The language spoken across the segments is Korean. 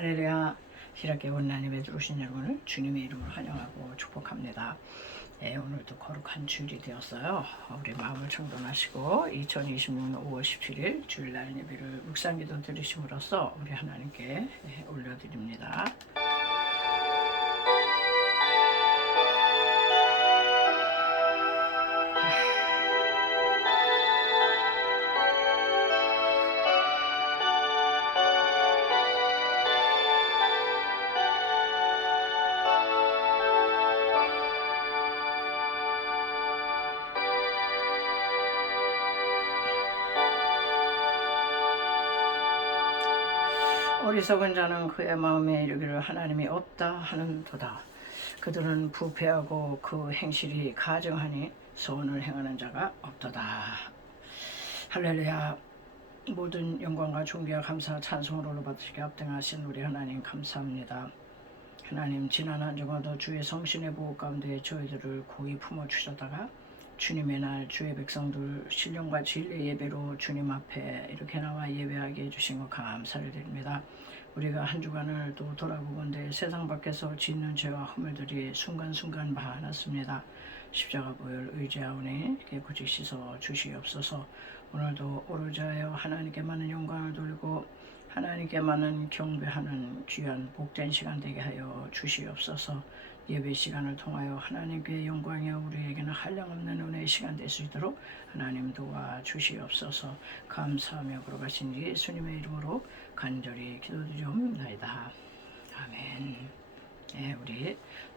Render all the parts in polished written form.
할렐루야. 시락계 원나님에 들어오신 여러분을 주님의 이름으로 환영하고 축복합니다. 오늘도 거룩한 주일이 되었어요. 우리 마음을 청정하시고 2026년 5월 17일 주일날 예배를 묵상기도 드리심으로써 우리 하나님께 올려드립니다. 어리석은 자는 그의 마음에 이르기를 하나님이 없다 하는도다. 그들은 부패하고 그 행실이 가증하니 소원을 행하는 자가 없도다. 할렐루야. 모든 영광과 존귀와 감사 찬송으로 받으시게 합당하신 우리 하나님 감사합니다. 하나님, 지난 한 주간도 주의 성신의 보호 가운데 저희들을 고이 품어주셨다가 주님의 날 주의 백성들 신령과 진리의 예배로 주님 앞에 이렇게 나와 예배하게 해주신 것 감사를 드립니다. 우리가 한 주간을 또 돌아보건대 세상 밖에서 짓는 죄와 허물들이 순간순간 많았습니다. 십자가 보혈 의지하오니 깨끗이 씻어 주시옵소서. 오늘도 오로지하여 하나님께만은 영광을 돌리고 하나님께만은 경배하는 귀한 복된 시간 되게 하여 주시옵소서. 예배 시간을 통하여 하나님께 영광이여 우리에게는 한량없는 은혜의 시간 될 수 있도록 하나님 도와주시옵소서. 감사하며 걸어가신 예수님의 이름으로 간절히 기도드리옵나이다. 아멘. 우리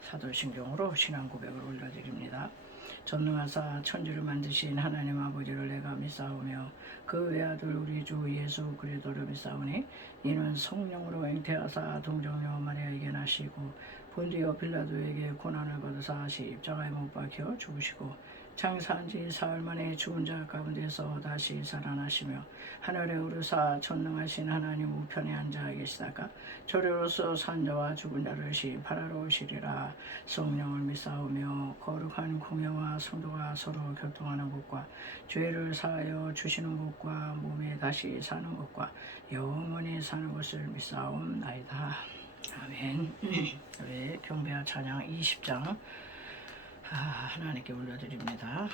사도신경으로 신앙 고백을 올려드립니다. 전능하사 천지를 만드신 하나님 아버지를 내가 믿사오며 그 외아들 우리 주 예수 그리스도를 믿사오니 이는 성령으로 잉태하사 동정녀 마리아에게 나시고 본디오 빌라도에게 고난을 받으사 십자가에 못 박혀 죽으시고 장사한 지 사흘 만에 죽은 자 가운데서 다시 살아나시며 하늘에 오르사 전능하신 하나님 우편에 앉아 계시다가 저리로서 산 자와 죽은 자를 심판하러 오시리라. 성령을 믿사오며 거룩한 공예와 성도가 서로 교통하는 것과 죄를 사하여 주시는 것과 몸에 다시 사는 것과 영원히 사는 것을 믿사옵나이다. 아멘. 우리 경배와 찬양 20장 하나님께 올려드립니다.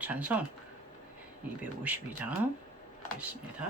찬송 252장 하겠습니다.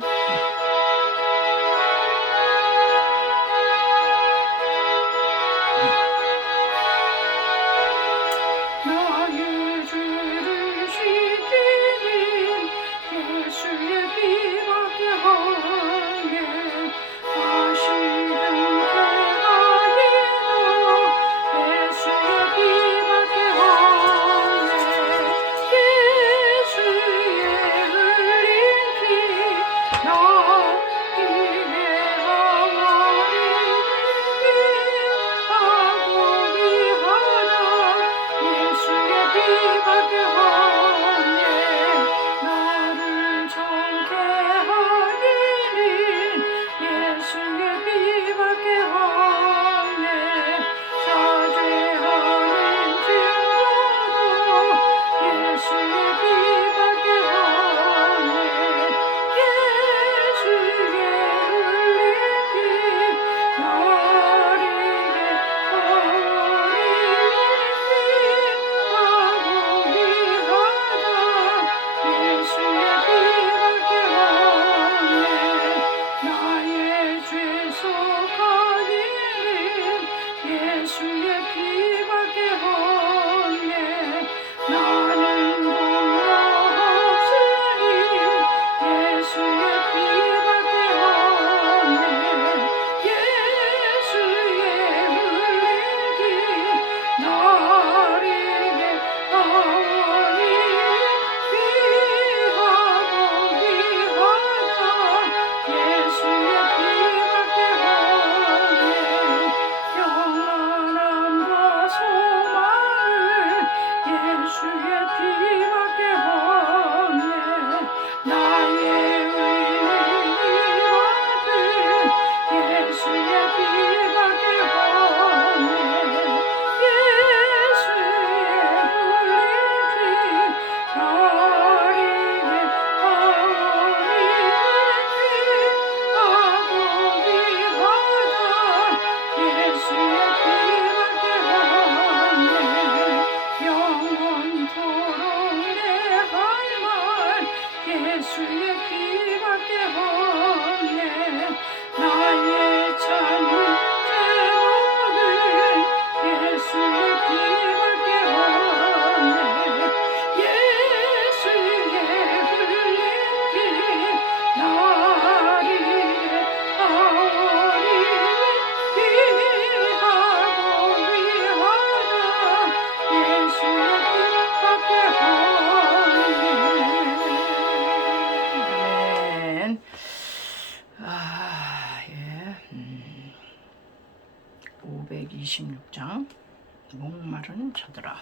예. 526장 목마른 자들아.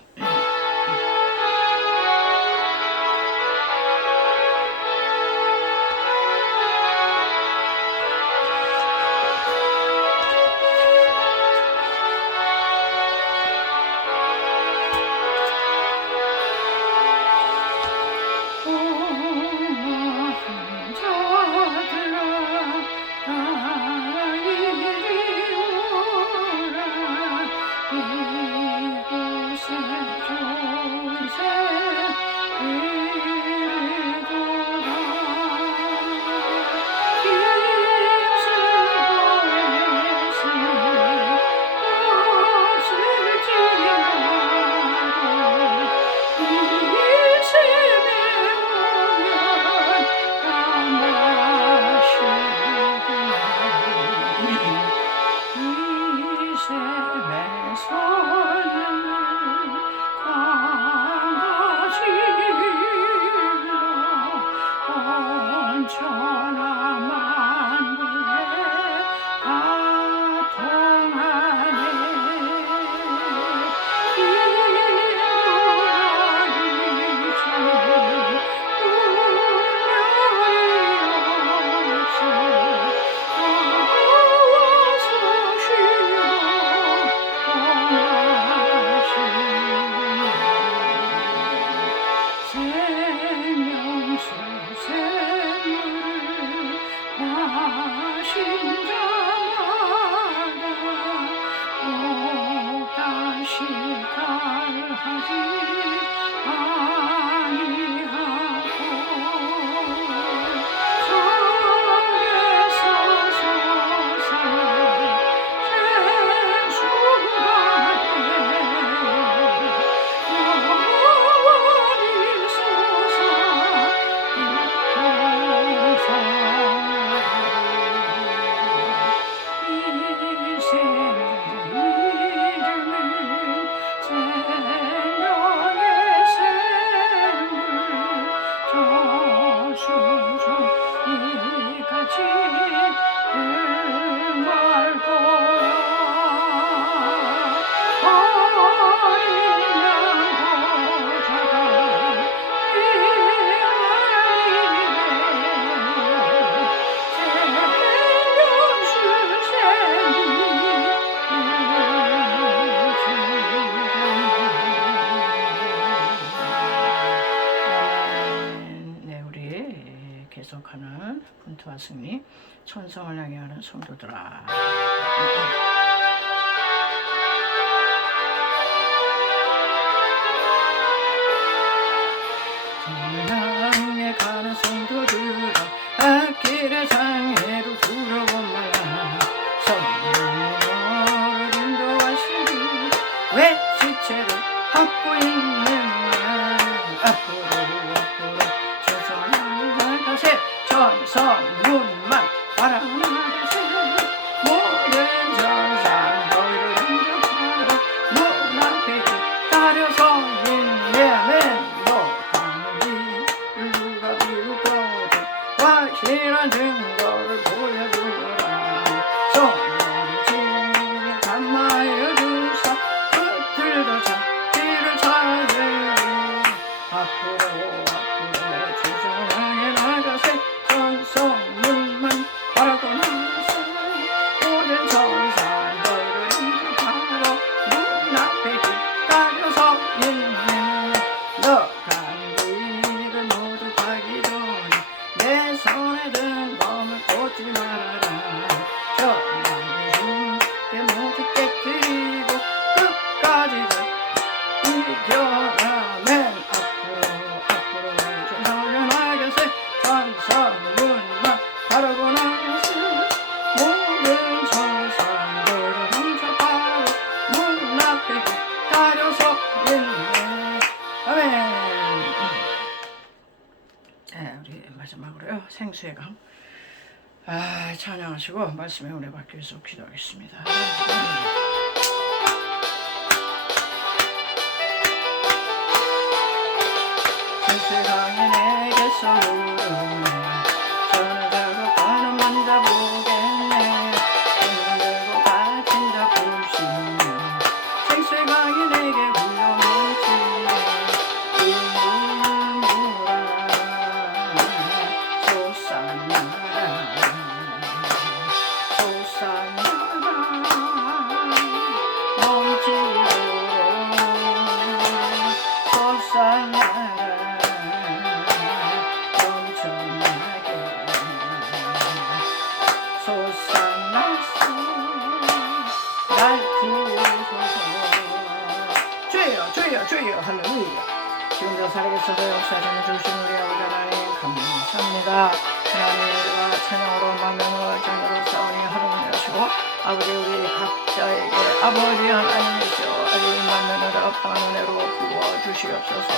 계속하는 분투와 승리, 천성을 향해 하는 성도들아. 성향에 가는 성도들아, 앞길의 장애로 두려워 말라. 성령이 너를 인도하시리. 왜 지체를 받고 있느냐. 앞으로 전성문만 바라나가세. 모든 전상 너희를 인정하라. 문 앞에 기다려서 인내하면 너 가는 길을 누가 비웃거든. 확실한 증거를 보여주라. 성령이 지에 감마하여 주사 그들도 자기를 찾으리. 앞으로 주장에 나가세. 전성문만 바라고 나가세. 모든 전사 너희를 인정하러 문 앞에 기다려서 있네. 너 가는 길을 모두 가기 전에 내 손에 든 검을 꽂지 말아라. 전망이 주께 모두 깨뜨리고 끝까지 이겨라면 앞으로 전성에 나가세. 전성문만 바라고 나가세. 모든 전상들을 훔쳐바로 문 앞에 기다려서 있네. 아멘. 네, 우리 마지막으로요, 생수의 강 찬양하시고 말씀에 은혜 받기 위해서 기도하겠습니다. 생수의 강이 내게서 흐르네. 전을 들고 가는 만잡고 오늘도 살아계셔서 역사하시는 주신 우리 아버지 하나님 감사합니다. 하나님과 찬양으로 만명을 정으로 싸우니 하나님 하시고 아버지 우리 각자에게 아버지 하나님이시여 아버지 만면으로 방은혜로 부어주시옵소서.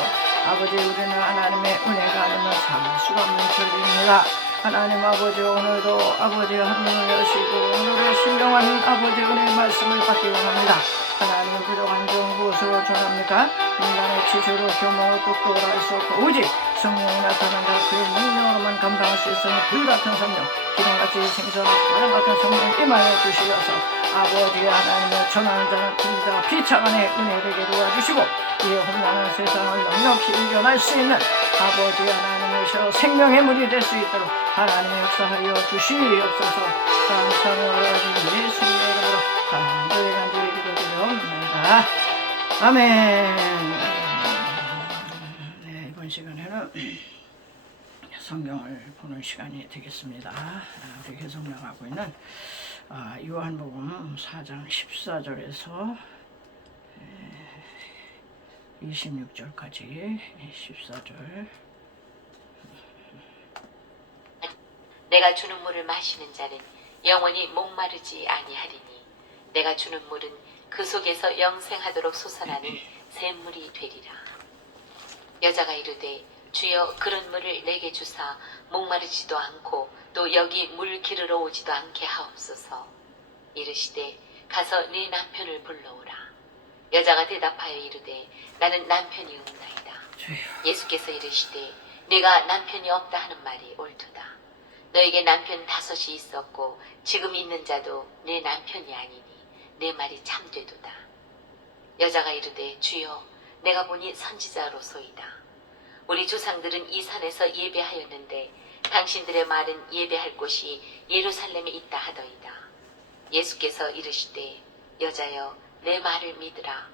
아버지 우리는 하나님의 은혜가 아니면 살 수가 없는 존재입니다. 하나님 아버지 오늘도 아버지 하늘을 여시고 오늘의 신령한 아버지 은혜의 말씀을 받기 원합니다. 하나님은 부족한 점 무엇으로 전합니까? 인간의 지주로 교만으로 똑똑을 할 수 없고 오직 성령이 나타난다. 그의 능력으로만 감당할 수 있으니 불같은 성령 기름같이 생선하고 바람같은 성령 임하여 주시어서 아버지 하나님의 전하는 자는 군자 비창안에 은혜를 이루어주시고 이에 험난한 세상을 넉넉히 이겨낼 수 있는 아버지 하나님이셔 생명의 문이 될 수 있도록 하나님의 역사하여 주시옵소서. 감사하며 예수님의 이름으로 간절히 기도드립니다. 아멘. 네, 이번 시간에는 성경을 보는 시간이 되겠습니다. 우리 계속 나가고 있는 요한복음 4장 14절에서 26절까지 14절. 내가 주는 물을 마시는 자는 영원히 목마르지 아니하리니 내가 주는 물은 그 속에서 영생하도록 솟아나는 샘물이 되리라. 여자가 이르되 주여 그런 물을 내게 주사 목마르지도 않고 또 여기 물 기르러 오지도 않게 하옵소서. 이르시되 가서 네 남편을 불러오라. 여자가 대답하여 이르되 나는 남편이 없나이다. 예수께서 이르시되 네가 남편이 없다 하는 말이 옳도다. 너에게 남편 5이 있었고 지금 있는 자도 내 남편이 아니니 내 말이 참되도다. 여자가 이르되 주여 내가 보니 선지자로소이다. 우리 조상들은 이 산에서 예배하였는데 당신들의 말은 예배할 곳이 예루살렘에 있다 하더이다. 예수께서 이르시되 여자여 내 말을 믿으라.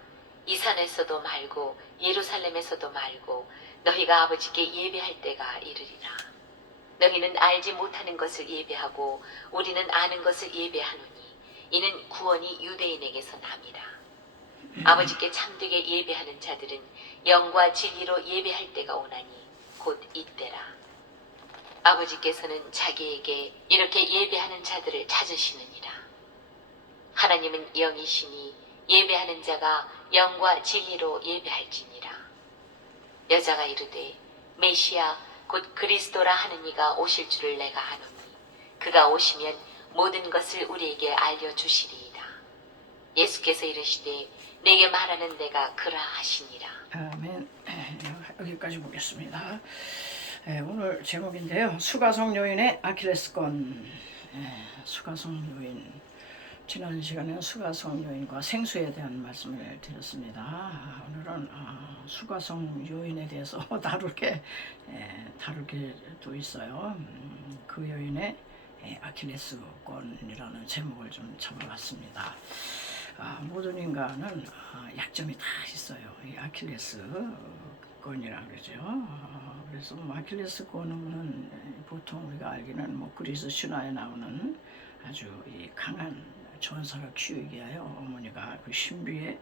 이 산에서도 말고 예루살렘에서도 말고 너희가 아버지께 예배할 때가 이르리라. 너희는 알지 못하는 것을 예배하고 우리는 아는 것을 예배하노니 이는 구원이 유대인에게서 남이라. 아버지께 참되게 예배하는 자들은 영과 진리로 예배할 때가 오나니 곧 이때라. 아버지께서는 자기에게 이렇게 예배하는 자들을 찾으시느니라. 하나님은 영이시니 예배하는 자가 영과 진리로 예배할지니라. 여자가 이르되 메시아 곧 그리스도라 하는 이가 오실 줄을 내가 아노니 그가 오시면 모든 것을 우리에게 알려주시리이다. 예수께서 이르시되 내게 말하는 내가 그라 하시니라. 아멘. 여기까지 보겠습니다. 오늘 제목인데요. 수가성 요인의 아킬레스건. 수가성 요인. 지난 시간에는 수가성 요인과 생수에 대한 말씀을 드렸습니다. 오늘은 수가성 요인에 대해서 다룰 게 또 있어요. 그 요인의 아킬레스건이라는 제목을 좀 잡아봤습니다. 모든 인간은 약점이 다 있어요. 이 아킬레스건이라 그러죠. 그래서 아킬레스건은 보통 우리가 알기는 그리스 신화에 나오는 아주 강한 전사가 키우기 위하여 어머니가 그 신비의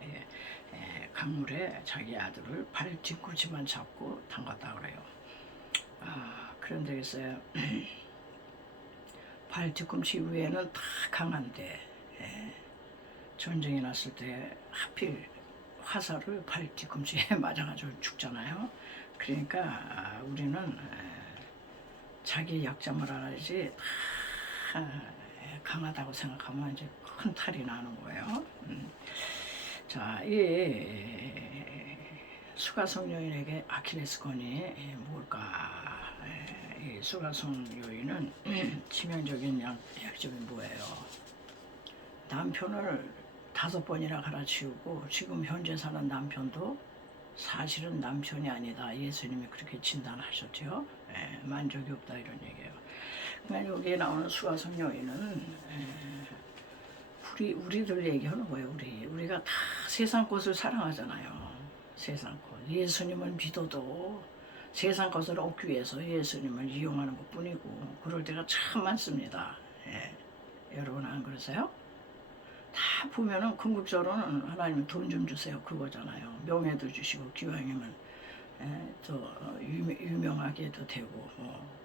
강물에 자기 아들을 발 뒤꿈치만 잡고 담갔다 그래요. 그런데 글쎄요, 발 뒤꿈치 위에는 다 강한데 전쟁이 났을 때 하필 화살을 발 뒤꿈치에 맞아가지고 죽잖아요. 그러니까 우리는 자기 약점을 알아야지 다 강하다고 생각하면 이제 큰 탈이 나는 거예요. 자, 이 수가성 요인에게 아킬레스건이 뭘까? 이 수가성 요인은 치명적인 약점이 뭐예요? 남편을 5번이나 갈아치우고 지금 현재 사는 남편도 사실은 남편이 아니다. 예수님이 그렇게 진단하셨죠. 만족이 없다 이런 얘기예요. 그러니까 여기에 나오는 수가성 요인은 우리들 얘기하는 거예요. 우리가 다 세상 것을 사랑하잖아요. 세상 것. 예수님을 믿어도 세상 것을 얻기 위해서 예수님을 이용하는 것 뿐이고 그럴 때가 참 많습니다. 여러분 안 그러세요? 다 보면은 궁극적으로는 하나님 돈 좀 주세요 그거잖아요. 명예도 주시고 기왕이면 또 유명하게도 되고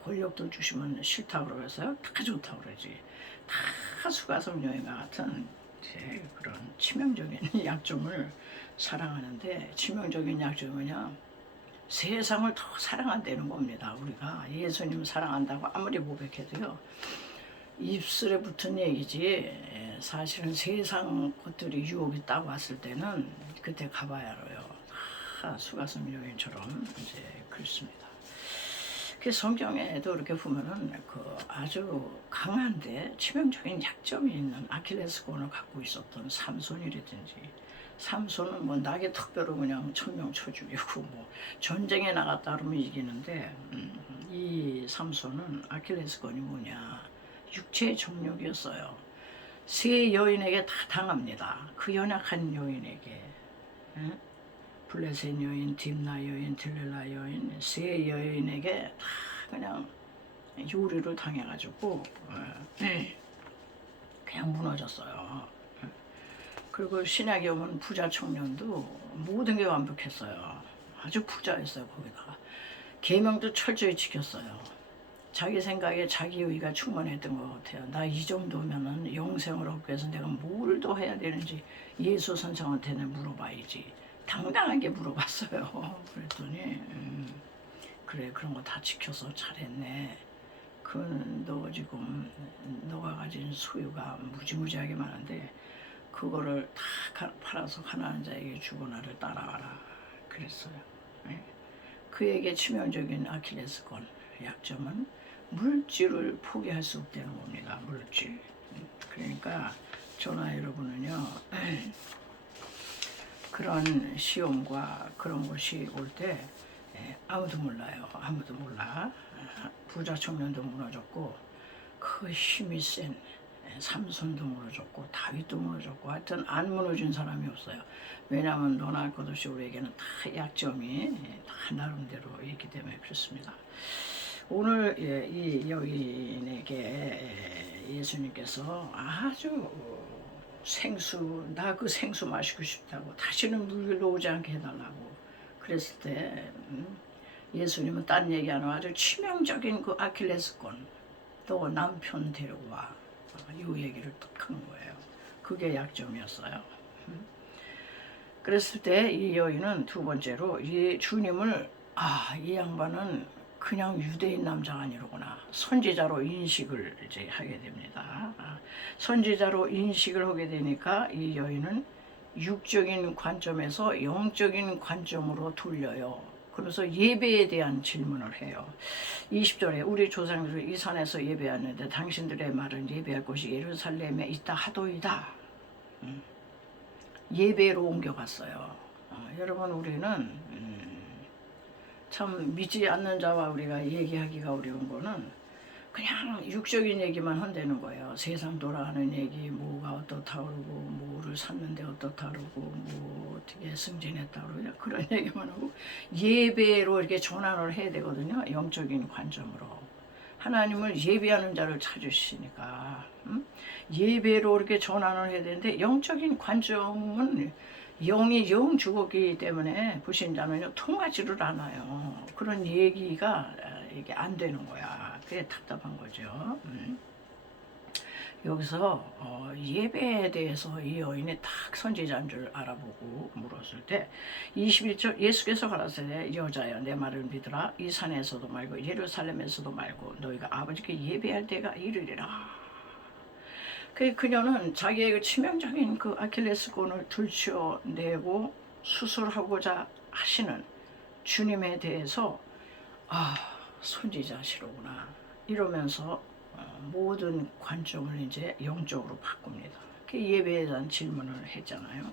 권력도 주시면 싫다 그러면서요. 다 좋다 그러지. 다 수가성녀와 같은 그런 치명적인 약점을 사랑하는데, 치명적인 약점이 뭐냐? 세상을 더 사랑한다는 겁니다. 우리가 예수님 사랑한다고 아무리 고백해도요, 입술에 붙은 얘기지 사실은 세상 것들이 유혹이 딱 왔을 때는 그때 가봐야 알아요. 다 수가성 여인처럼 이제 그렇습니다. 그 성경에도 이렇게 보면은 그 아주 강한데 치명적인 약점이 있는 아킬레스건을 갖고 있었던 삼손이라든지, 삼손은 뭐 낙에 턱뼈로 그냥 천명 쳐 죽이고 뭐 전쟁에 나갔다 그러면 이기는데, 이 삼손은 아킬레스건이 뭐냐, 육체의 정욕이었어요. 세 여인에게 다 당합니다. 그 연약한 여인에게. 응? 블레셋 여인, 딥나 여인, 딜렐라 여인, 세 여인에게 다 그냥 요리를 당해가지고 그냥 무너졌어요. 그리고 신약에 오면 부자 청년도 모든 게 완벽했어요. 아주 부자였어요. 거기다가 계명도 철저히 지켰어요. 자기 생각에 자기 의가 충만했던 것 같아요. 나 이 정도면은 영생을 얻기 위해서 내가 뭘 더 해야 되는지 예수 선생한테는 물어봐야지. 당당하게 물어봤어요. 그랬더니 그래, 그런 거 다 지켜서 잘했네. 너 지금 너가 가진 소유가 무지무지하게 많은데 그거를 다 팔아서 가난한 자에게 주고 나를 따라와라 그랬어요. 그에게 치명적인 아킬레스건 약점은 물질을 포기할 수 없다는 겁니다. 물질. 그러니까 저나 여러분은요, 그런 시험과 그런 것이 올 때 아무도 몰라요. 아무도 몰라. 부자 청년도 무너졌고 그 힘이 센 삼손도 무너졌고 다윗도 무너졌고, 하여튼 안 무너진 사람이 없어요. 왜냐하면 너나 할 것 없이 우리에게는 다 약점이 다 나름대로 있기 때문에 그렇습니다. 오늘 이 여인에게 예수님께서 아주 나 그 생수 마시고 싶다고, 다시는 물길로 오지 않게 해달라고 그랬을 때 예수님은 딴 얘기 안 하고 아주 치명적인 그 아킬레스건, 또 남편 데리고 와, 이 얘기를 딱 한 거예요. 그게 약점이었어요. 그랬을 때 이 여인은 두 번째로 이 주님을, 이 양반은 그냥 유대인 남자가 아니로구나, 선지자로 인식을 이제 하게 됩니다. 선지자로 인식을 하게 되니까 이 여인은 육적인 관점에서 영적인 관점으로 돌려요. 그래서 예배에 대한 질문을 해요. 20절에 우리 조상들이 이 산에서 예배하는데 당신들의 말은 예배할 곳이 예루살렘에 있다 하도이다. 예배로 옮겨갔어요. 여러분, 우리는 참 믿지 않는 자와 우리가 얘기하기가 어려운 거는 그냥 육적인 얘기만 한다는 거예요. 세상 돌아가는 얘기, 뭐가 어떻다 그러고, 뭐를 샀는데 어떻다 그러고, 뭐 어떻게 승진했다 그러냐, 그런 얘기만 하고 예배로 이렇게 전환을 해야 되거든요. 영적인 관점으로. 하나님을 예배하는 자를 찾으시니까 예배로 이렇게 전환을 해야 되는데, 영적인 관점은 영이 영 죽었기 때문에 불신자는요 통하지를 않아요. 그런 얘기가 이게 안 되는 거야. 그게 답답한 거죠. 여기서 예배에 대해서 이 여인이 딱 선지자인 줄 알아보고 물었을 때 21절, 예수께서 가라사대 여자여 내 말을 믿으라. 이 산에서도 말고 예루살렘에서도 말고 너희가 아버지께 예배할 때가 이르리라. 그녀는 자기의 그 치명적인 그 아킬레스건을 들추어내고 수술하고자 하시는 주님에 대해서 선지자시로구나 이러면서 모든 관점을 이제 영적으로 바꿉니다. 그 예배에 대한 질문을 했잖아요.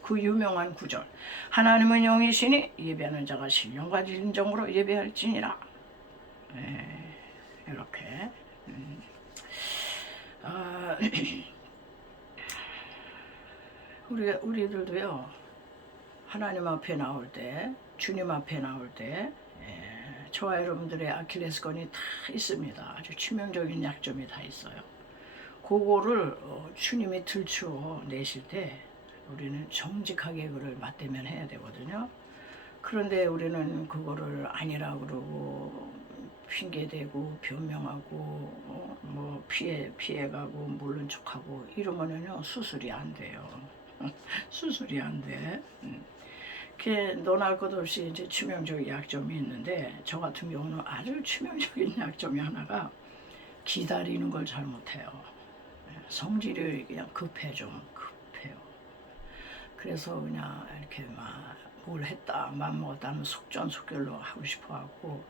그 유명한 구절, 하나님은 영이시니 예배하는 자가 신령과 진정으로 예배할지니라. 이렇게 우리들도요, 하나님 앞에 나올 때, 주님 앞에 나올 때 저와 여러분들의 아킬레스건이 다 있습니다. 아주 치명적인 약점이 다 있어요. 그거를 주님이 들추어 내실 때 우리는 정직하게 그를 맞대면 해야 되거든요. 그런데 우리는 그거를 아니라 그러고 핑계대고 변명하고 뭐 피해가고 모른 척하고 이러면은요 수술이 안 돼요. 수술이 안 돼. 그게 논할 것 없이 이제 치명적인 약점이 있는데 저 같은 경우는 아주 치명적인 약점이 하나가 기다리는 걸 잘 못해요. 성질이 그냥 급해 좀 급해요. 그래서 그냥 이렇게 막 뭘 했다 맘 먹었다 하면 속전속결로 하고 싶어 하고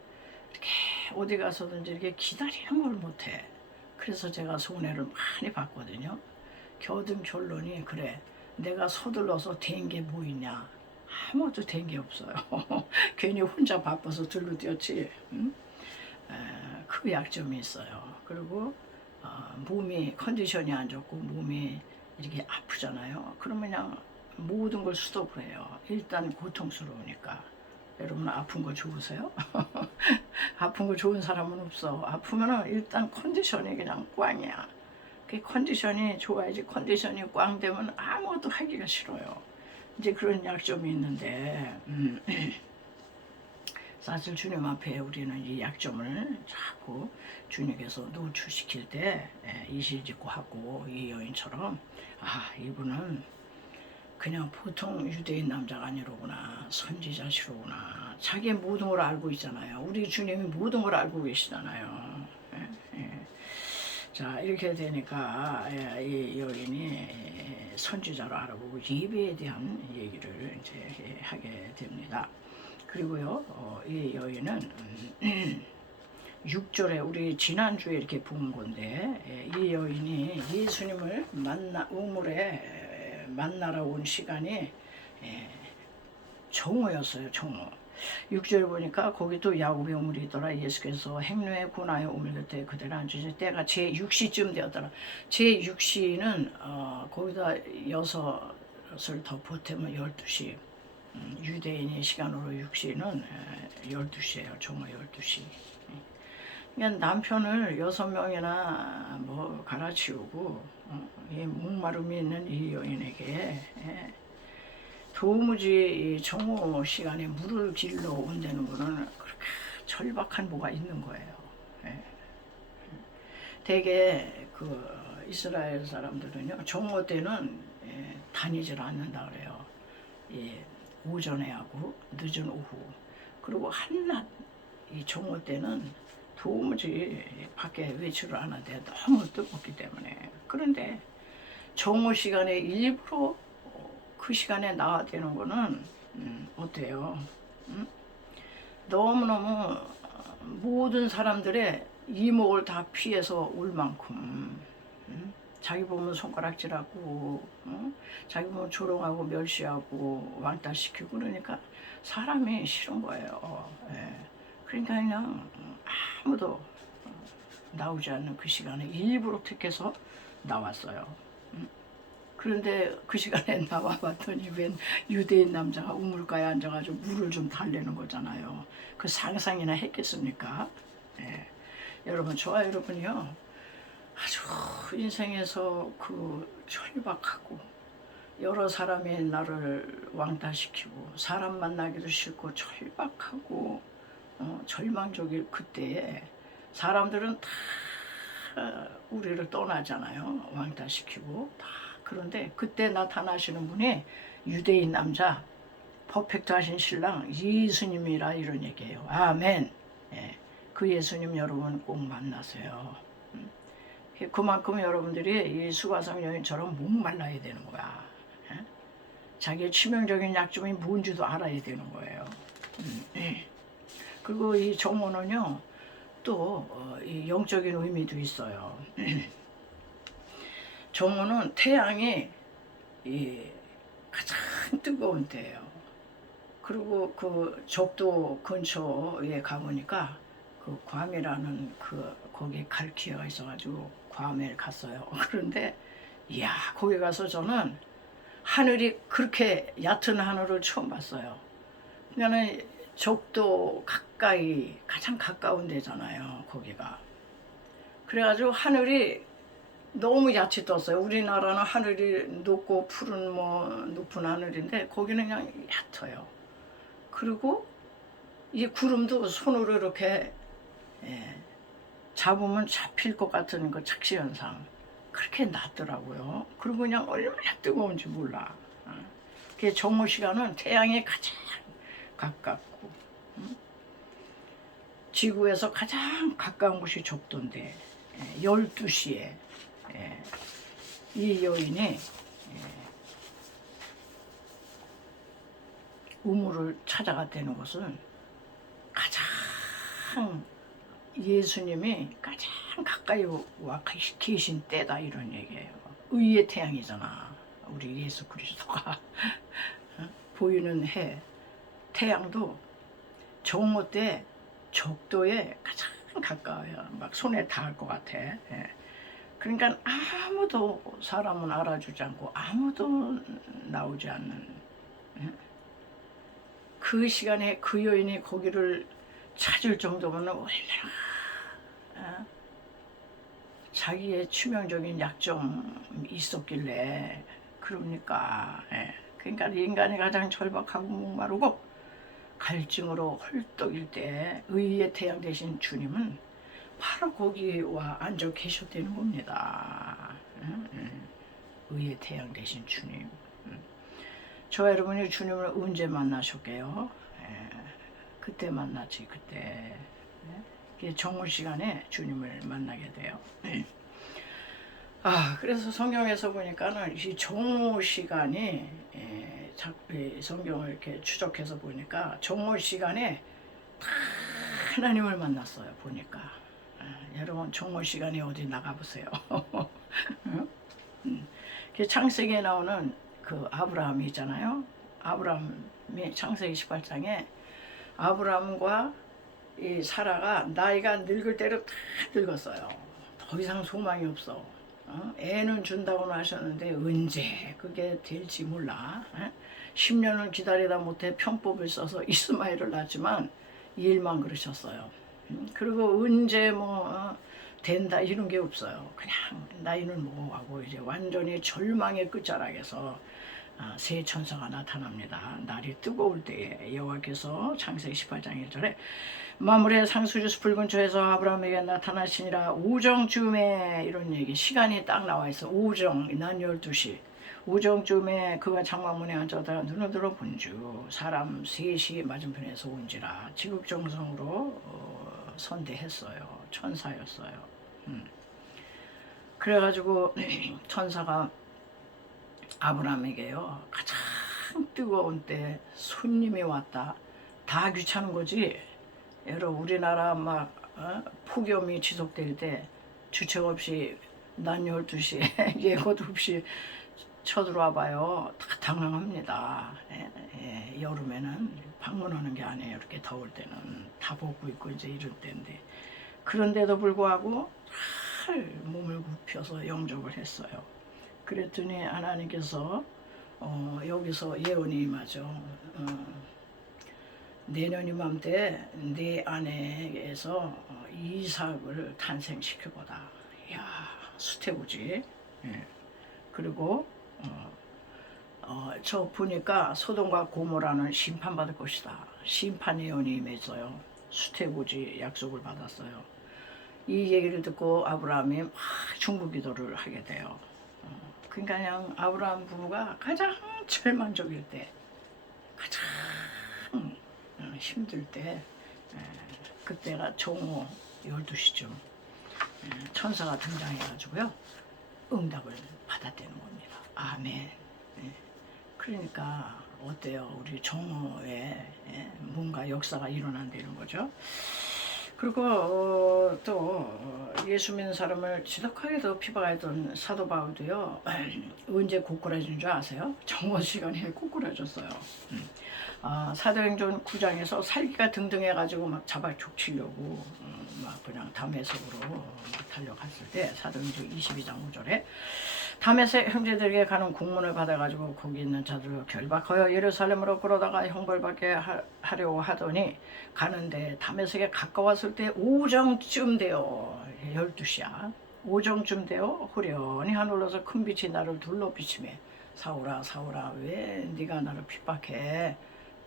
이렇게 어디 가서든지 이렇게 기다리는 걸 못해. 그래서 제가 손해를 많이 봤거든요. 겨든 결론이 그래. 내가 서둘러서 된 게 뭐 있냐. 아무것도 된 게 없어요. 괜히 혼자 바빠서 들로 뛰었지. 응? 그 약점이 있어요. 그리고 몸이 컨디션이 안 좋고 몸이 이렇게 아프잖아요. 그러면 그냥 모든 걸 스톱을 해요. 일단 고통스러우니까. 여러분 아픈 거 좋으세요? 아픈 거 좋은 사람은 없어. 아프면은 일단 컨디션이 그냥 꽝이야. 그 컨디션이 좋아야지. 컨디션이 꽝 되면 아무것도 하기가 싫어요. 이제 그런 약점이 있는데 사실 주님 앞에 우리는 이 약점을 자꾸 주님께서 노출시킬 때 이실직고하고 이 여인처럼 아 이분은 그냥 보통 유대인 남자가 아니로구나 선지자시로구나 자기의 모든 걸 알고 있잖아요. 우리 주님이 모든 걸 알고 계시잖아요. 자 이렇게 되니까 이 여인이 선지자로 알아보고 예배에 대한 얘기를 이제 하게 됩니다. 그리고요 이 여인은 6절에 우리 지난주에 이렇게 본 건데 이 여인이 예수님을 우물에 만나러 온 시간이 정오였어요. 정오. 6절에 보니까 거기 또 야곱의 우물이 있더라. 예수께서 행로의 고나의 우물 곁에 그대로 앉으실 때가 제6시쯤 되었더라. 제6시는 거기다 6을 더 보태면 12시. 유대인의 시간으로 6시는 12시예요. 정오 12시. 그러니까 남편을 6명이나 뭐 갈아치우고 이 목마름이 있는 이 여인에게 도무지 정오 시간에 물을 길러 온다는 거는 그렇게 절박한 뭐가 있는 거예요. 대개 그 이스라엘 사람들은요 정오 때는 다니질 않는다 그래요. 오전에 하고 늦은 오후 그리고 한낮 이 정오 때는 도무지 밖에 외출을 안 하는데 너무 뜨겁기 때문에. 그런데 정오 시간에 일부러 그 시간에 나와야 되는 거는 어때요? 너무너무 모든 사람들의 이목을 다 피해서 올 만큼 자기 보면 손가락질하고 자기 보면 조롱하고 멸시하고 왕따시키고 그러니까 사람이 싫은 거예요. 그러니까 그냥 아무도 나오지 않는 그 시간에 일부러 택해서 나왔어요. 그런데 그 시간에 나와봤더니 웬 유대인 남자가 우물가에 앉아가지고 물을 좀 달래는 거잖아요. 그 상상이나 했겠습니까? 여러분 저와 여러분이요 아주 인생에서 그 절박하고 여러 사람이 나를 왕따시키고 사람 만나기도 싫고 절박하고 절망적일 그때에 사람들은 다 우리를 떠나잖아요. 왕따시키고 다. 그런데 그때 나타나시는 분이 유대인 남자 퍼펙트 하신 신랑 예수님이라 이런 얘기예요. 아멘. 그 예수님 여러분 꼭 만나세요. 그만큼 여러분들이 이 수가성 여인처럼 목말라야 되는 거야. 자기의 치명적인 약점이 뭔지도 알아야 되는 거예요. 그리고 이 정오는요 또 이 영적인 의미도 있어요. 정오는 태양이 가장 뜨거운 때예요. 그리고 그 적도 근처에 가보니까 그 괌이라는 거기에 갈퀴어가 있어가지고 괌에 갔어요. 그런데 이야 거기 가서 저는 하늘이 그렇게 얕은 하늘을 처음 봤어요. 그러니까는 적도 가까이 가장 가까운 데잖아요. 거기가. 그래가지고 하늘이 너무 얕이 떴어요. 우리나라는 하늘이 높고 푸른 뭐 높은 하늘인데 거기는 그냥 얕아요. 그리고 이 구름도 손으로 이렇게 예, 잡으면 잡힐 것 같은 그 착시 현상 그렇게 났더라고요. 그리고 그냥 얼마나 뜨거운지 몰라. 그 정오 시간은 태양이 가장 가깝고 지구에서 가장 가까운 곳이 적도인데 12시에 이 여인이 우물을 찾아갔다는 것은 가장 예수님이 가장 가까이 와 계신 때다 이런 얘기예요. 의의 태양이잖아. 우리 예수 그리스도가 보이는 해 태양도 정오 때 적도에 가장 가까워요. 막 손에 닿을 것 같아. 그러니까 아무도 사람은 알아주지 않고 아무도 나오지 않는 그 시간에 그 여인이 거기를 찾을 정도면 얼마나 자기의 치명적인 약점이 있었길래 그러니까 그러니까 인간이 가장 절박하고 목마르고 갈증으로 헐떡일 때 의의 태양 되신 주님은 바로 거기 와 앉아 계셨다는 겁니다. 의의 태양 되신 주님. 저 여러분이 주님을 언제 만나셨게요? 그때 만났지 그때. 정오 시간에 주님을 만나게 돼요. 그래서 성경에서 보니까는 이 정오 시간이 성경을 이렇게 추적해서 보니까 정오 시간에 다 하나님을 만났어요. 보니까 여러분 정오 시간에 어디 나가보세요. 창세기에 나오는 그 아브라함이 있잖아요. 아브라함이 창세기 18장에 아브라함과 이 사라가 나이가 늙을 대로 다 늙었어요. 더 이상 소망이 없어. 애는 준다고는 하셨는데 언제 그게 될지 몰라. 10년을 기다리다 못해 편법을 써서 이스마엘을 낳았지만 일만 그러셨어요. 그리고 언제 된다 이런 게 없어요. 그냥 나이는 먹어가고 이제 완전히 절망의 끝자락에서 새 천사가 나타납니다. 날이 뜨거울 때에 여호와께서 창세기 18장 1절에 만물의 상수주스 붉은 초에서 아브라함에게 나타나시니라 오정쯤에 이런 얘기 시간이 딱 나와 있어. 오정 난 12시 오정쯤에 그가 장막문에 앉아다가 눈을 들어 본즉 사람 셋이 맞은편에서 온지라 지극정성으로 선대했어요. 천사였어요. 그래가지고 천사가 아브라함에게요 가장 뜨거운 때 손님이 왔다. 다 귀찮은 거지. 여러분 우리나라 막 폭염이 지속될 때 주책 없이 낮 12시에 예고도 없이 쳐들어와 봐요. 다 당황합니다. 여름에는 방문하는 게 아니에요. 이렇게 더울 때는 다 벗고 있고 이제 이럴 때인데 그런데도 불구하고 잘 몸을 굽혀서 영접을 했어요. 그랬더니 하나님께서 여기서 예언이 임하죠. 내년 이맘때 네 아내에서 이삭을 탄생시켜보다. 이야 수태우지. 그리고 저 보니까 소돔과 고모라는 심판받을 것이다. 심판 예언이 임했어요. 수태고지 약속을 받았어요. 이 얘기를 듣고 아브라함이 막 중보기도를 하게 돼요. 그러니까 그냥 아브라함 부부가 가장 절망적일 때 가장 힘들 때 그때가 정오 12시쯤 천사가 등장해가지고요 응답을 받았다는 겁니다. 아멘. 그러니까 어때요? 우리 정오에 뭔가 역사가 일어난다는 거죠. 그리고 또 예수 믿는 사람을 지독하게도 비방하던 사도 바울도요 언제 고꾸라진 줄 아세요? 정오 시간에 고꾸라졌어요. 사도행전 9장에서 살기가 등등해가지고 막 잡아 족치려고 막 그냥 다메섹으로 달려갔을 때 사도행전 22장 5절에 다메섹 형제들에게 가는 공문을 받아가지고 거기 있는 자들을 결박하여 예루살렘으로 끌어다가 형벌받게 하려고 하더니 가는데 다메섹에 가까웠을 때 오정쯤 되어 12시야 오정쯤 되어 후련히 하늘로서 큰 빛이 나를 둘러 비치매 사울아 사울아 왜 네가 나를 핍박해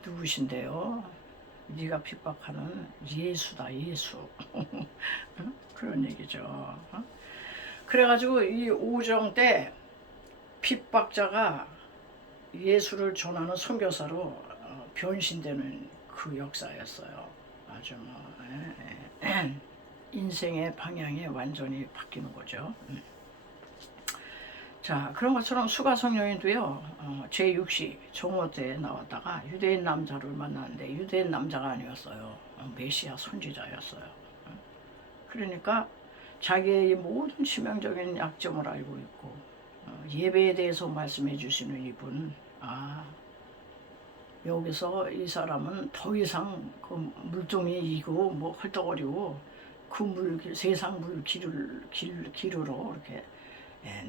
누구신데요? 네가 핍박하는 예수다, 예수. 응? 그런 얘기죠. 어? 그래가지고 이 오정 때 핍박자가 예수를 전하는 선교사로 변신되는 그 역사였어요. 아주 뭐 인생의 방향이 완전히 바뀌는 거죠. 자, 그런 것처럼 수가성녀인도요, 제6시 정오 때 나왔다가 유대인 남자를 만났는데 유대인 남자가 아니었어요. 메시아 선지자였어요. 그러니까 자기의 모든 치명적인 약점을 알고 있고 예배에 대해서 말씀해 주시는 이분, 여기서 이 사람은 더 이상 그 물동이이고 뭐 헐떡거리고 그 세상 물 기르러 이렇게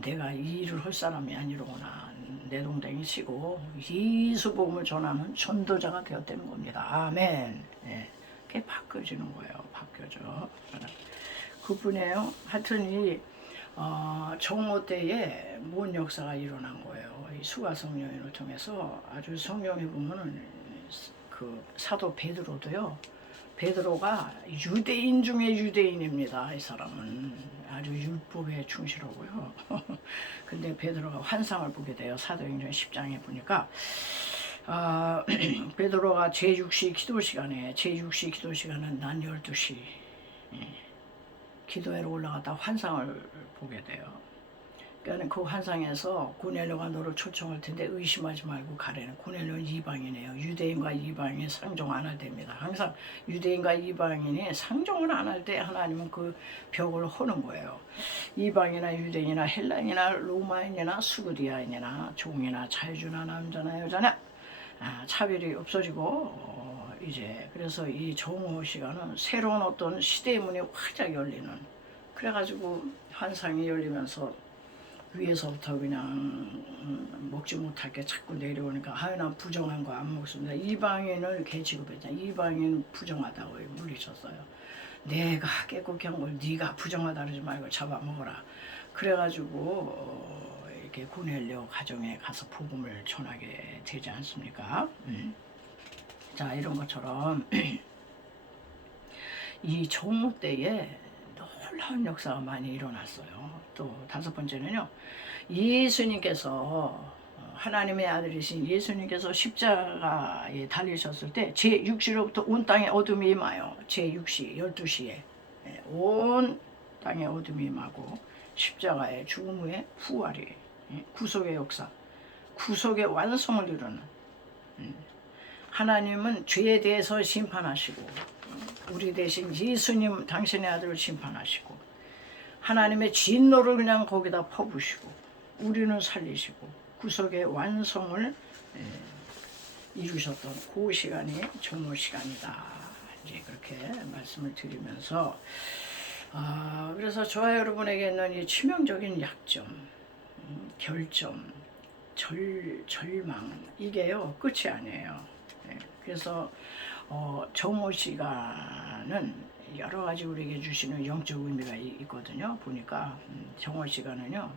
내가 이 일을 할 사람이 아니로구나. 내 동댕이 치고 예수 복음을 전하는 전도자가 되었다는 겁니다. 아멘. 그게 바뀌어지는 거예요. 바뀌어져. 그분이에요. 하여튼 이 정오 때에 뭔 역사가 일어난 거예요. 이 수가성 여인을 통해서 아주 성경에 보면은 그 사도 베드로도요. 베드로가 유대인 중에 유대인입니다. 이 사람은 아주 율법에 충실하고요. 근데 베드로가 환상을 보게 돼요. 사도행전 10장에 보니까 베드로가 제6시 기도 시간에 제6시 기도 시간은 낮 12시 기도회로 올라갔다 환상을 보게 돼요. 그러니까 그 환상에서 고넬료가 너를 초청할 텐데 의심하지 말고 가래는. 고넬료는 이방인이에요. 유대인과 이방인이 상종 안 할 때입니다. 항상 유대인과 이방인이 상종을 안 할 때 하나님은 그 벽을 허는 거예요. 이방이나 유대인이나 헬라인이나 로마인이나 수그리아인이나 종이나 자유주나 남자나 여자나 차별이 없어지고 이제 그래서 이 정오 시간은 새로운 어떤 시대의 문이 활짝 열리는, 그래가지고 환상이 열리면서 위에서부터 그냥 먹지 못할 게 자꾸 내려오니까 난 부정한 거 안 먹습니다. 이방인을 개 취급했잖아. 이방인 부정하다고 물리쳤어요. 내가 깨끗이 한 걸 네가 부정하다 그러지 말고 잡아먹어라. 그래가지고 이렇게 고넬료 가정에 가서 복음을 전하게 되지 않습니까? 자, 이런 것처럼 이 정오 때에 놀라운 역사가 많이 일어났어요. 또 다섯 번째는요, 예수님께서 하나님의 아들이신 예수님께서 십자가에 달리셨을 때 제6시로부터 온 땅에 어둠이 임하여 제6시 12시에 온 땅에 어둠이 임하고 십자가의 죽음 후에 부활이 구속의 역사, 구속의 완성을 이루는, 하나님은 죄에 대해서 심판하시고 우리 대신 예수님 당신의 아들을 심판하시고 하나님의 진노를 그냥 거기다 퍼부시고 우리는 살리시고 구속의 완성을 이루셨던 그 시간이 정오 시간이다. 이제 그렇게 말씀을 드리면서 그래서 저와 여러분에게 있는 이 치명적인 약점, 결점, 절망, 이게요 끝이 아니에요. 그래서 정오 시간은 여러 가지 우리에게 주시는 영적 의미가 있거든요. 보니까 정오 시간은요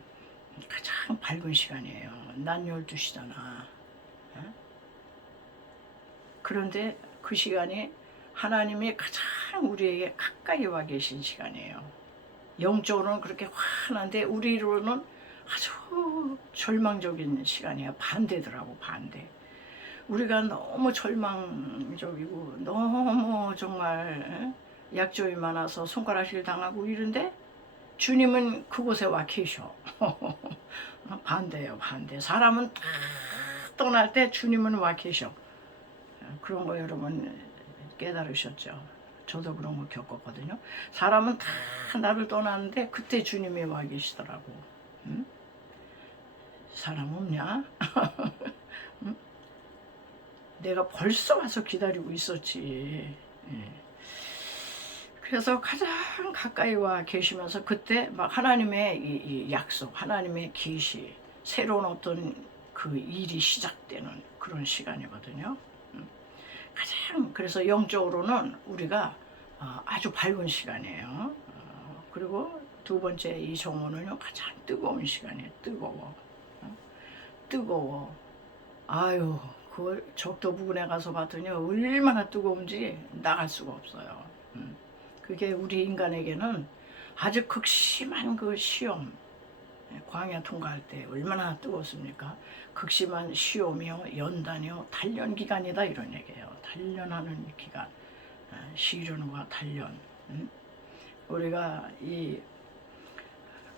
가장 밝은 시간이에요. 낮 12시잖아. 그런데 그 시간이 하나님이 가장 우리에게 가까이 와 계신 시간이에요. 영적으로는 그렇게 환한데 우리로는 아주 절망적인 시간이에요. 반대더라고, 반대. 우리가 너무 절망적이고 너무 정말 약점이 많아서 손가락질 당하고 이런데 주님은 그곳에 와 계셔. 반대예요, 반대. 사람은 다 떠날 때 주님은 와 계셔. 그런 거 여러분 깨달으셨죠? 저도 그런 거 겪었거든요. 사람은 다 나를 떠나는데 그때 주님이 와 계시더라고. 응? 사람 없냐? 응? 내가 벌써 와서 기다리고 있었지. 그래서 가장 가까이 와 계시면서 그때 막 하나님의 이 약속, 하나님의 계시, 새로운 어떤 그 일이 시작되는 그런 시간이거든요. 가장 그래서 영적으로는 우리가 아주 밝은 시간이에요. 그리고 두 번째 이 정오는요 가장 뜨거운 시간이에요. 뜨거워. 뜨거워. 아유, 그 적도 부근에 가서 봤더니 얼마나 뜨거운지 나갈 수가 없어요. 그게 우리 인간에게는 아주 극심한 그 시험, 광야 통과할 때 얼마나 뜨겁습니까? 극심한 시험이요, 연단이요, 단련 기간이다 이런 얘기예요. 단련하는 기간, 시련과 단련. 우리가 이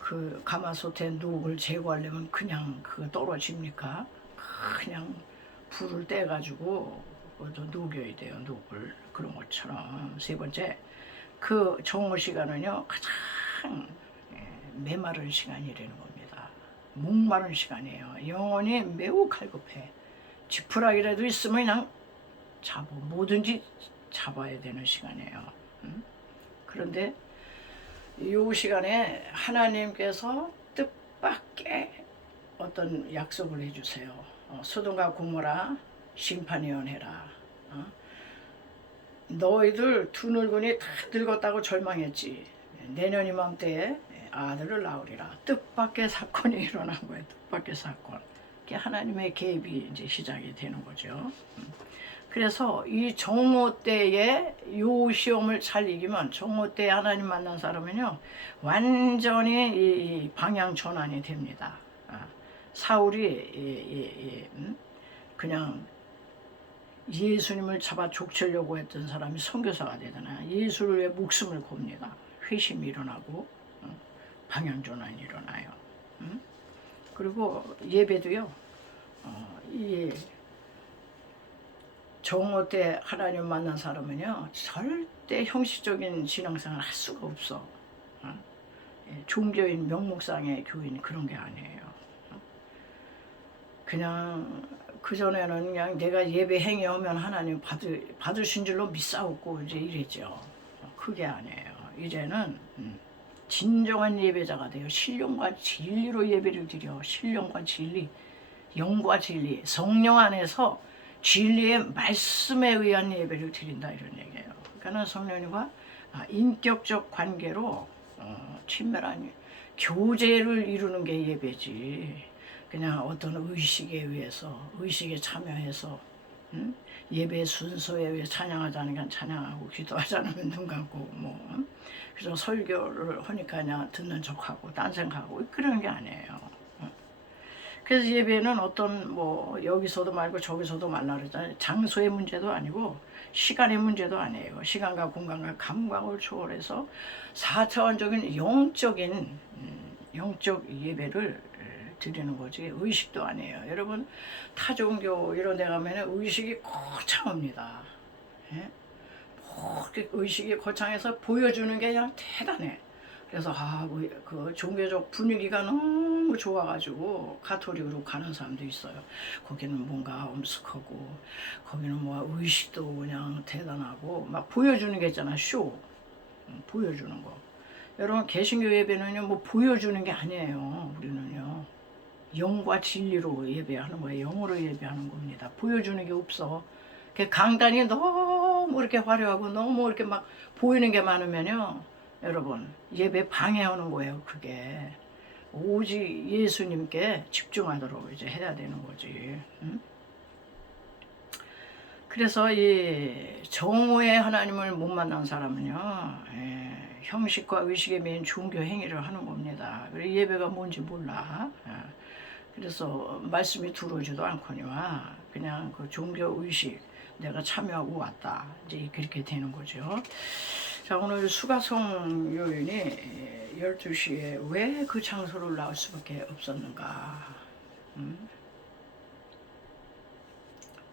그 가마솥에 누룩을 제거하려면 그냥 그 떨어집니까? 그냥 불을 떼가지고 그것도 녹여야 돼요. 녹을 그런 것처럼. 세 번째, 그 정오 시간은요 가장 메마른 시간이라는 겁니다. 목마른 시간이에요. 영혼이 매우 갈급해. 지푸라기라도 있으면 그냥 뭐든지 잡아야 되는 시간이에요. 그런데 이 시간에 하나님께서 뜻밖의 어떤 약속을 해주세요. 소돔과 고모라 심판위원회라. 너희들 두 늙은이 다 늙었다고 절망했지. 내년 이맘때에 아들을 낳으리라. 뜻밖의 사건이 일어난 거예요. 뜻밖의 사건. 그게 하나님의 개입이 이제 시작이 되는 거죠. 그래서 이 정오 때에 요 시험을 잘 이기면, 정오 때에 하나님 만난 사람은요 완전히 이 방향 전환이 됩니다. 사울이 그냥 예수님을 잡아 족치려고 했던 사람이 선교사가 되잖아요. 예수를 위해 목숨을 겁니다. 회심이 일어나고 방향 전환이 일어나요. 그리고 예배도요. 이 정오 때 하나님 만난 사람은요 절대 형식적인 신앙생활 할 수가 없어. 종교인 명목상의 교인 그런 게 아니에요. 그냥 그전에는 그냥 내가 예배 행위하면 하나님 받으신 줄로 믿사옵고 이제 이랬죠. 그게 아니에요. 이제는 진정한 예배자가 돼요. 신령과 진리로 예배를 드려. 신령과 진리, 영과 진리, 성령 안에서 진리의 말씀에 의한 예배를 드린다 이런 얘기예요. 그러니까 성령님과 인격적 관계로 친밀한 교제를 이루는 게 예배지. 그냥 어떤 의식에 의해서, 의식에 참여해서 예배 순서에 의해 찬양하지 않으면 찬양하고 기도하지 않으면 눈 감고 뭐 그래서 설교를 하니까 그냥 듣는 척하고 딴 생각하고 그런 게 아니에요. 그래서 예배는 어떤 뭐 여기서도 말고 저기서도 말라 그러잖아요. 장소의 문제도 아니고 시간의 문제도 아니에요. 시간과 공간과 감각을 초월해서 4차원적인 영적 예배를 드리는 거지 의식도 아니에요. 여러분 타종교 이런 데 가면 의식이 거창합니다. 예? 의식이 거창해서 보여주는 게 그냥 대단해. 그래서 그 종교적 분위기가 너무 좋아가지고 가톨릭으로 가는 사람도 있어요. 거기는 뭔가 엄숙하고 거기는 뭐 의식도 그냥 대단하고 막 보여주는 게 있잖아. 쇼 보여주는 거. 여러분 개신교 예배는요 뭐 보여주는 게 아니에요. 우리는요 영과 진리로 예배하는 거예요. 영으로 예배하는 겁니다. 보여주는 게 없어. 강단이 너무 이렇게 화려하고 너무 이렇게 막 보이는 게 많으면요 여러분 예배 방해하는 거예요. 그게 오직 예수님께 집중하도록 이제 해야 되는 거지. 그래서 이 정오의 하나님을 못 만난 사람은요 형식과 의식에 매인 종교 행위를 하는 겁니다. 그리고 예배가 뭔지 몰라. 그래서 말씀이 들어오지도 않거니와 그냥 그 종교 의식 내가 참여하고 왔다 이제 그렇게 되는 거죠. 자, 오늘 수가성 요인이 12시에 왜 그 장소를 나올 수밖에 없었는가.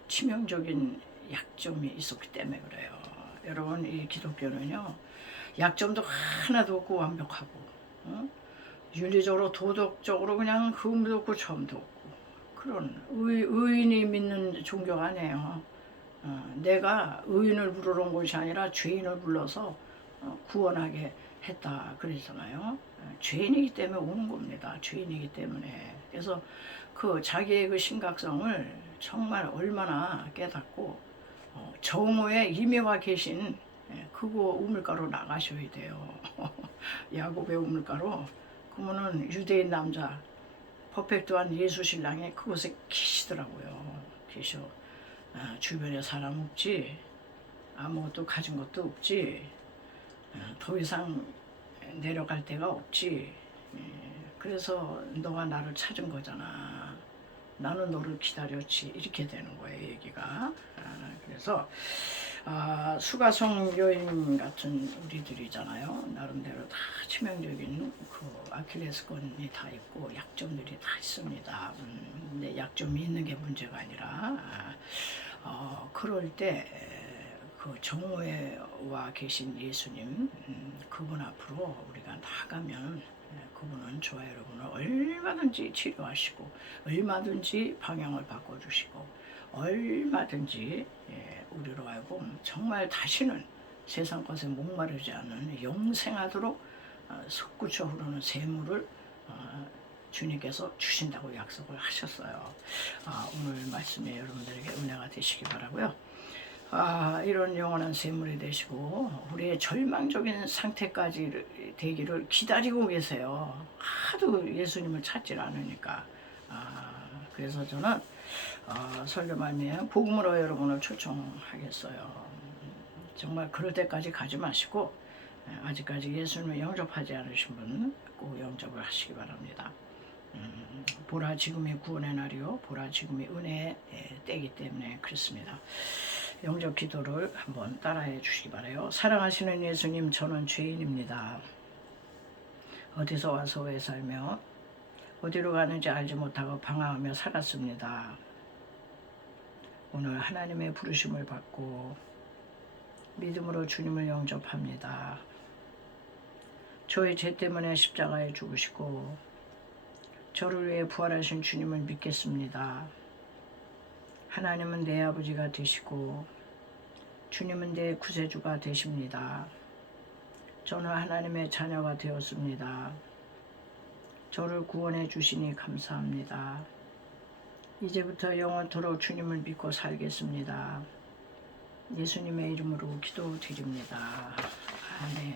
치명적인 약점이 있었기 때문에 그래요. 여러분 이 기독교는요 약점도 하나도 없고 완벽하고 윤리적으로 도덕적으로 그냥 흠도 없고 점도 없고 그런 의인이 믿는 종교가 아니에요. 내가 의인을 부르러 온 것이 아니라 죄인을 불러서 구원하게 했다 그러잖아요. 죄인이기 때문에 오는 겁니다. 죄인이기 때문에. 그래서 그 자기의 그 심각성을 정말 얼마나 깨닫고 정오에 임해와 계신 그거 우물가로 나가셔야 돼요. 야곱의 우물가로. 그러면은 유대인 남자 퍼펙트한 예수 신랑이 그곳에 계시더라고요. 계셔. 주변에 사람 없지, 아무것도 가진 것도 없지, 더 이상 내려갈 데가 없지. 그래서 너가 나를 찾은 거잖아. 나는 너를 기다렸지. 이렇게 되는 거예요, 얘기가. 그래서 수가성 여인 같은 우리들이잖아요. 나름대로 다 치명적인 그 아킬레스건이 다 있고 약점들이 다 있습니다. 근데 약점이 있는 게 문제가 아니라 그럴 때 그 정오에 와 계신 예수님, 그분 앞으로 우리가 나가면 그분은 저와 여러분을 얼마든지 치료하시고 얼마든지 방향을 바꿔주시고 얼마든지 우리로 하여금 정말 다시는 세상 것에 목마르지 않은 영생하도록 솟구쳐 흐르는 샘물을 주님께서 주신다고 약속을 하셨어요. 오늘 말씀에 여러분들에게 은혜가 되시기 바라고요. 이런 영원한 샘물이 되시고 우리의 절망적인 상태까지 되기를 기다리고 계세요. 하도 예수님을 찾질 않으니까. 그래서 저는 설교 말미에 복음으로 여러분을 초청하겠어요. 정말 그럴 때까지 가지 마시고 아직까지 예수님을 영접하지 않으신 분 꼭 영접을 하시기 바랍니다. 보라 지금이 구원의 날이요 보라 지금이 은혜의 때이기 때문에 그렇습니다. 영접 기도를 한번 따라해 주시기 바라요. 사랑하시는 예수님, 저는 죄인입니다. 어디서 와서 왜 살며 어디로 가는지 알지 못하고 방황하며 살았습니다. 오늘 하나님의 부르심을 받고 믿음으로 주님을 영접합니다. 저의 죄 때문에 십자가에 죽으시고 저를 위해 부활하신 주님을 믿겠습니다. 하나님은 내 아버지가 되시고 주님은 내 구세주가 되십니다. 저는 하나님의 자녀가 되었습니다. 저를 구원해 주시니 감사합니다. 이제부터 영원토록 주님을 믿고 살겠습니다. 예수님의 이름으로 기도드립니다. 아멘.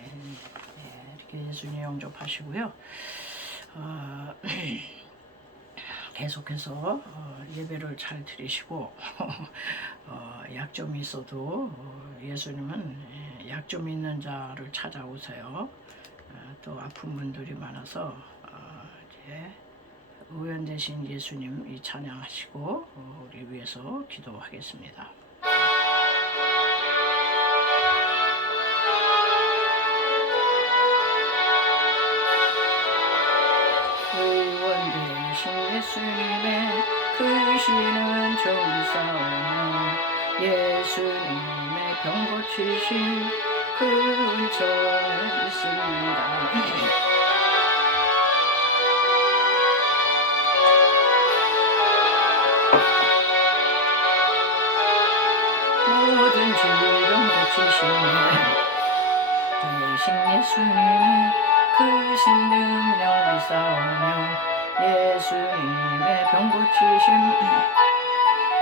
이렇게 예수님 영접하시고요. 계속해서 예배를 잘 드리시고 약점이 있어도 예수님은 약점 있는 자를 찾아오세요. 또 아픈 분들이 많아서 이제 의원 되신 예수님 이 찬양하시고 우리 위해서 기도하겠습니다. 의원 되신 예수님의 크시는 정의 싸움 예수님의 병 고치신 그 은총을 믿습니다. 모든 질병 고치시는 대신 예수님의 크신 능력 믿사오며 예수님의 병 고치심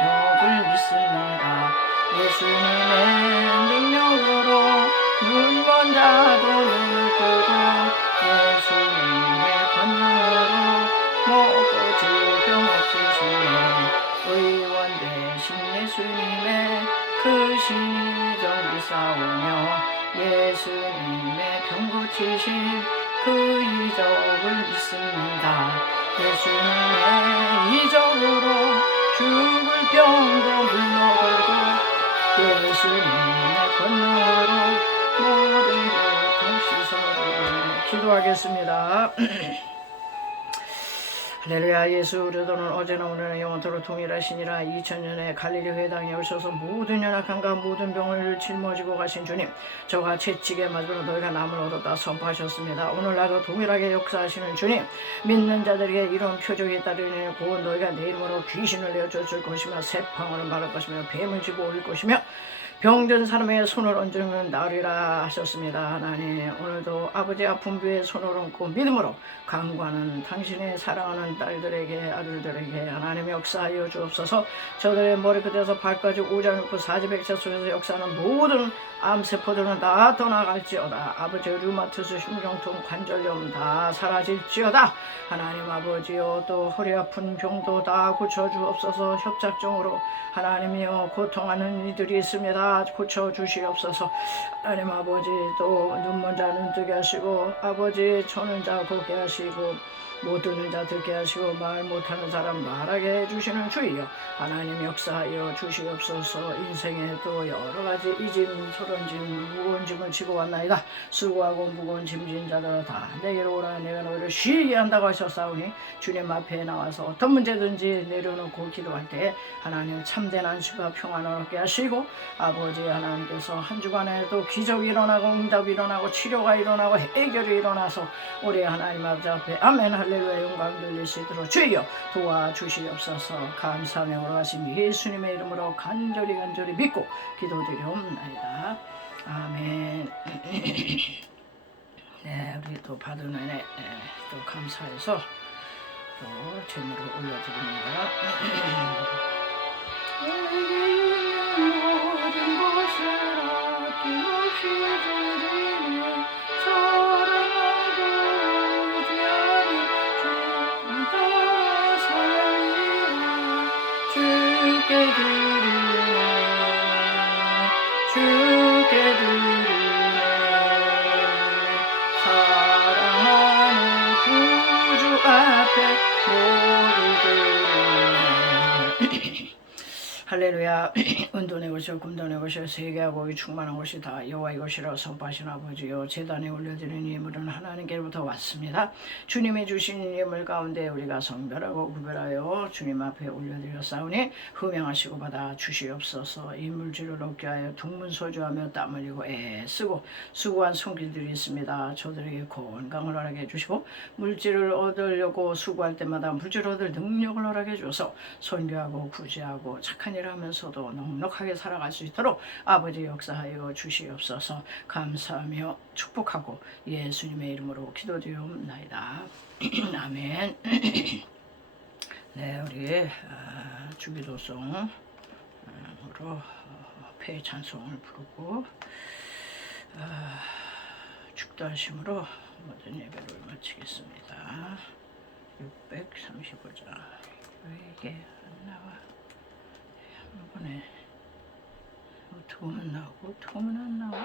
을 믿습니다. 예수님의 능력으로 눈먼 자도 눈을 뜨고 예수님의 권능으로 먹고 질병 없으시네 의원 되신 예수님의 크신 이적 믿사오며 예수님의 병 고치신 그 이적을 믿습니다. 예수님의 이적으로 죽을 병도 물러가고 예수님의 권능으로 모든 고통 씻어주네. 기도하겠습니다. 할렐루야. 예수 그리스도는 어제나 오늘나 영원토록 동일하시니라. 2000년에 갈릴리 회당에 오셔서 모든 연약함과 모든 병을 짊어지고 가신 주님, 저가 채찍에 맞으러 너희가 남을 얻었다 선포하셨습니다. 오늘날도 동일하게 역사하시는 주님, 믿는 자들에게 이런 표적이 따르니 곧 너희가 내 이름으로 귀신을 내어쫓을 것이며 새방울을 말할 것이며 뱀을 집어 올릴 것이며 병든 사람의 손을 얹으면 나으리라 하셨습니다. 하나님, 오늘도 아버지 아픈 부에 손을 얹고 믿음으로 간구하는 당신의 사랑하는 딸들에게 아들들에게 하나님 역사하여 주옵소서. 저들의 머리 끝에서 발까지 오지 않고 사지백자 속에서 역사하는 모든 암세포들은 다 떠나갈지어다. 아버지 류마티스 신경통 관절염 다 사라질지어다. 하나님 아버지여 또 허리 아픈 병도 다 고쳐주옵소서. 협착증으로 하나님이여 고통하는 이들이 있습니다. 고쳐주시옵소서. 하나님 아버지 또 눈먼 자 눈뜨게 하시고 아버지 초는 자 걷게 하시고 못 듣는 자 듣게 하시고 말 못하는 사람 말하게 해주시는 주여 하나님 역사하여 주시옵소서. 인생에 또 여러가지 이짐 서른짐 무거운 짐을 지고 왔나이다. 수고하고 무거운 짐진 자들아 다 내게로 오라. 내가 너희를 쉬게 한다고 하셨사오니 주님 앞에 나와서 어떤 문제든지 내려놓고 기도할 때 하나님 참된 안수가 평안을 얻게 하시고 아버지 하나님께서 한 주간에도 기적이 일어나고 응답이 일어나고 치료가 일어나고 해결이 일어나서 우리 하나님 아버지 앞에 아멘 할렐루야 영광 돌리시도록 주여 도와주시옵소서. 감사하며 올라가신 예수님의 이름으로 간절히 믿고 기도드리옵나이다. 아멘. 네, 우리 또 받은 은혜 또 감사해서 또 제물을 올려드립니다. 모든 것을 아낌없이 드리니 사랑하고 의지하니 주님 따라 살리라. 주께 드리네 주께 드리네 사랑하는 구주 앞에 모두 드리네. 할렐루야. 은돈의 것이요 금돈의 것이요 세계하고 충만한 것이 다 여호와의 것이라 선포하신 아버지요 제단에 올려드리는 예물은 하나님께로부터 왔습니다. 주님이 주신 예물 가운데 우리가 성별하고 구별하여 주님 앞에 올려드렸사오니 흠양하시고 받아 주시옵소서. 이 물질을 얻게 하여 동문서주하며 땀 흘리고 애쓰고 수고한 손길들이 있습니다. 저들에게 건강을 허락해 해주시고 물질을 얻으려고 수고할 때마다 물질을 얻을 능력을 허락해 주셔서 선교하고 구제하고 착한 일 하면서도 넉넉하게 살아갈 수 있도록 아버지 역사하여 주시옵소서. 감사하며 축복하고 예수님의 이름으로 기도드리옵나이다. 아멘. 네, 우리 주기도송으로 폐 찬송을 부르고 축도하심으로 모든 예배를 마치겠습니다. 635장 왜 이게 안 나와? 한 번에 어떻게 하면 나오고 어떻게 하면 안 나와?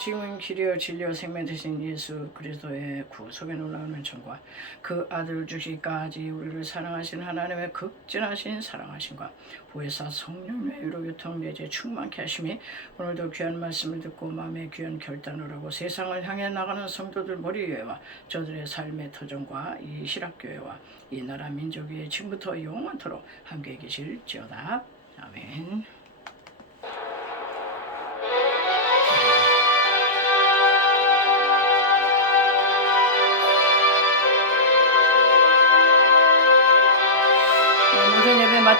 지금은 길이요 진리요 생명 되신 예수 그리스도의 구속에 놀라운 은총과 그 아들 주시기까지 우리를 사랑하신 하나님의 극진하신 사랑하심과 보혜사 성령의 위로 교통되제 충만케 하심이 오늘도 귀한 말씀을 듣고 마음의 귀한 결단을 하고 세상을 향해 나가는 성도들 머리 위에와 저들의 삶의 터전과 이 희락교회와 이 나라 민족 위에 지금부터 영원토록 함께 계실지어다. 아멘.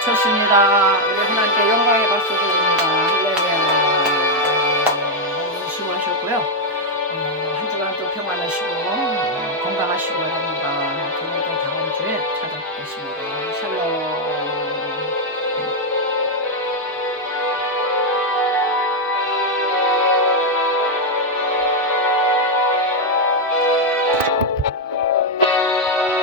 마쳤습니다. 우리 하나님께 영광의 박수 드립니다. 할렐루야. 너무 수고하셨고요. 한 주간 또 평안하시고 건강하시고 바랍니다. 저는 또 다음 주에 찾아뵙겠습니다. 샬롬.